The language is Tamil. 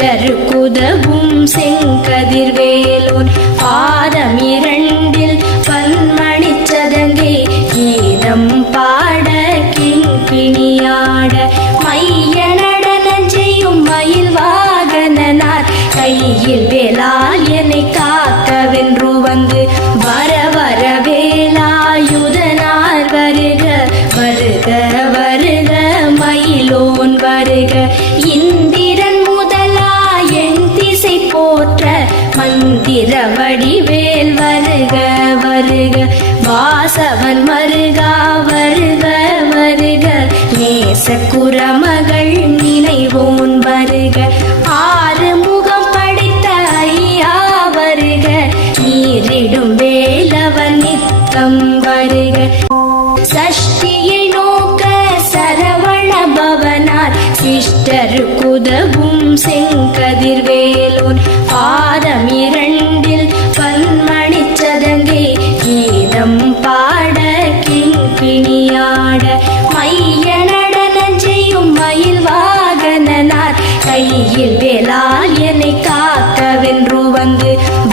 சிஷ்டருக்குதவும் செங்கதிர்வேலோன் பாதம் இரண்டில் பன்மணிச் சதங்கை கீதம் பாட கிண்பிணியாட மைய நடனம் செய்யும் மயில் வாகனனார் கையில் வேலால் என்னை காக்கவென்று வந்து வர வர வேலாயுதனார் வருக வருக வருக மயிலோன் வருக இந்திரன் முதலா என் திசை போற்ற மந்திர வடிவேல் வருக வருக வாசவன் மருகா வருக வருக நேச குரமகள் நினைவோன் வருக ஆறு முகம் படைத்த ஐயா வருக நீரிடும் வேலவன் நித்தம் வருக சஷ்டியை நோக்க சரவண பவனார் சிஷ்டருக்குதவும் செங்கதிர்வேலோன் பாதம் இரண்டில் பன்மணிச் சதங்கை கீதம் பாட கிண்பிணியாட மைய நடனம் செய்யும் மயில் வாகனனார் கையில் வேலால்